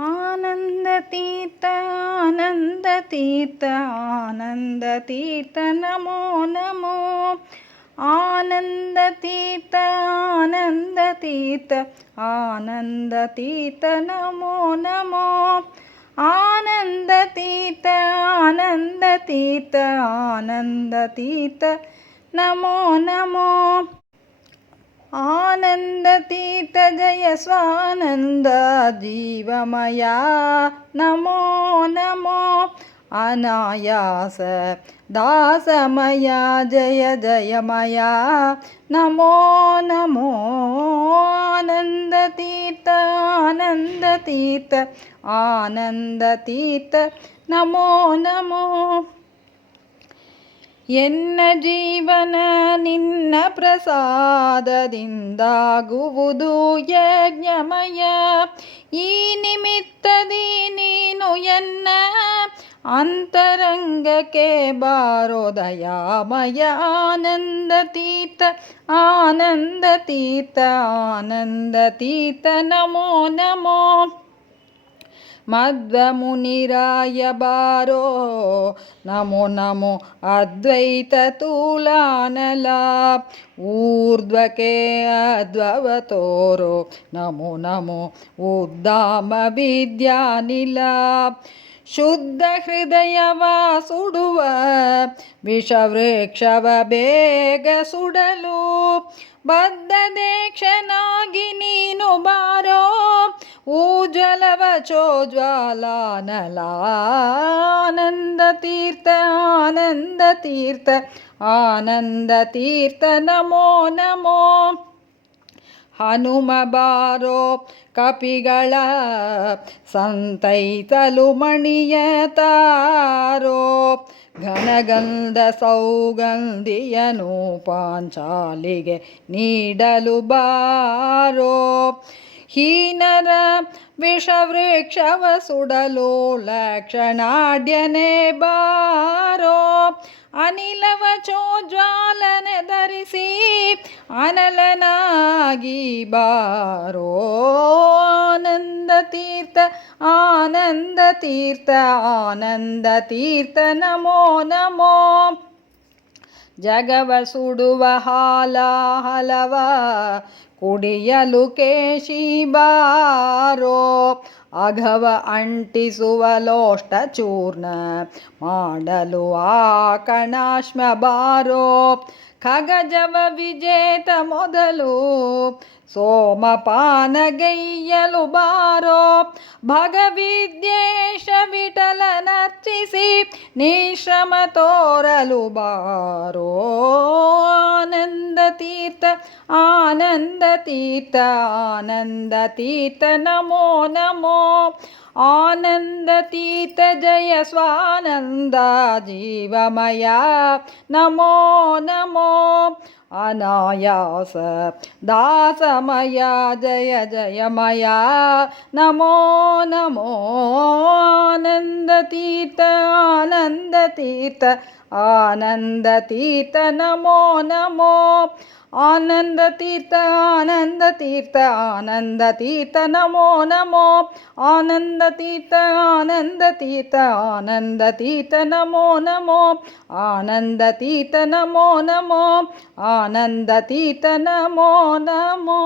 आनन्दतीर्थ आनन्दतीर्थ आनन्दतीर्थ नमो नमो आनन्दतीर्थ आनन्दतीर्थ आनन्दतीर्थ नमो नमो आनन्दतीर्थ आनन्दतीर्थ आनन्दतीर्थ नमो नमो आनन्दतीर्थ जय स्वानन्द जीवमया नमो नमो अनायास दासमया जय जयमया नमो नमो आनन्दतीर्थ आनन्दतीर्थ आनन्दतीर्थ नमो नमो ಎನ್ನ ಜೀವನ ನಿನ್ನ ಪ್ರಸಾದದಿಂದಾಗುವುದು ಯಜ್ಞಮಯ. ಈ ನಿಮಿತ್ತದಿ ನೀನು ಎನ್ನ ಅಂತರಂಗಕ್ಕೆ ಬಾರೋ ದಯಾಮಯ. ಆನಂದ ತೀರ್ಥ ಆನಂದ ತೀರ್ಥ ಆನಂದ ತೀರ್ಥ ನಮೋ ನಮೋ ಮಧ್ವ ಮುನಿರಾಯ ಬಾರೋ ನಮೋ ನಮೋ ಅದ್ವೈತ ತೂಲಾನಲ ಊರ್ಧ್ವಕ್ಕೆ ಅದ್ವವ ತೋರೋ ನಮೋ ನಮೋ ಉದ್ದಾಮ ವಿದ್ಯಾನಿಲ ಶುದ್ಧ ಹೃದಯವ ಸುಡುವ ವಿಷವೃಕ್ಷವ ಬೇಗ ಸುಡಲು ಬದ್ಧ ದೇಕ್ಷನಾಗಿ ನೀನು ಬಾರೋ ಊಜ್ವಲವ ಚೋಜ್ವಾಲಾನಲ. ಆನಂದ ತೀರ್ಥ ಆನಂದ ತೀರ್ಥ ಆನಂದ ತೀರ್ಥ ನಮೋ ನಮೋ ಹನುಮ ಬಾರೋ ಕಪಿಗಳ ಸಂತೈತಲು ಮಣಿಯ ತಾರೋ ಘನಗಂಧ ಸೌಗಂಧಿಯನು ಪಾಂಚಾಲಿಗೆ ನೀಡಲು ಬಾರೋ ಹೀನರ ವಿಷವೃಕ್ಷವ ಸುಡಲು ಲಕ್ಷಣಾಢ್ಯನೆ ಬಾರೋ ಅನಿಲವ ಚೋಜ್ವಾಲನೆ ಧರಿಸಿ ಅನಲನಾಗಿ ಬಾರೋ ಆನಂದ ತೀರ್ಥ ಆನಂದ ತೀರ್ಥ ಆನಂದ ತೀರ್ಥ ನಮೋ ನಮೋ ಜಗವ ಸುಡುವ ಹಾಲಾಹಲವ ಕುಡಿಯಲು ಕೇಶಿ ಬಾರೋ ಅಘವ ಅಂಟಿಸುವ ಲೋಷ್ಟ ಚೂರ್ಣ ಮಾಡಲು ಆಕಣಾಶ್ಮ ಬಾರೋ ಖಗಜವ ವಿಜೇತ ಮೊದಲು ಸೋಮಪಾನಗೈಯಲು ಬಾರೋ ಭಗವಿದ್ಯೇಶ ವಿಠಲನರ್ಚಿಸಿ ನಿಶ್ರಮ ತೋರಲು ಬಾರೋ ಆನಂದ ತೀರ್ಥ ಆನಂದ ತೀರ್ಥ ಆನಂದ ತೀರ್ಥ ನಮೋ ನಮೋ ಆನಂದ ತೀರ್ಥ ಜಯ ಸ್ವಾನಂದ ಜೀವಮಯ ನಮೋ ನಮೋ ಅನಾಯಾಸ ದಾಸಮಯ ಜಯ ಜಯಮಯ ನಮೋ ನಮೋ ಆನಂದ ತೀರ್ಥ ಆನಂದ ತೀರ್ಥ ಆನಂದ ತೀರ್ಥ ನಮೋ ನಮೋ ಆನಂದ ತೀರ್ಥ ಆನಂದ ತೀರ್ಥ ಆನಂದ ತೀರ್ಥ ನಮೋ ನಮೋ ಆನಂದ ತೀರ್ಥ ಆನಂದ ತೀರ್ಥ ಆನಂದ ತೀರ್ಥ ನಮೋ ನಮೋ ಆನಂದ ತೀರ್ಥ ನಮೋ ನಮೋ ಆನಂದ ತೀರ್ಥ ನಮೋ ನಮೋ.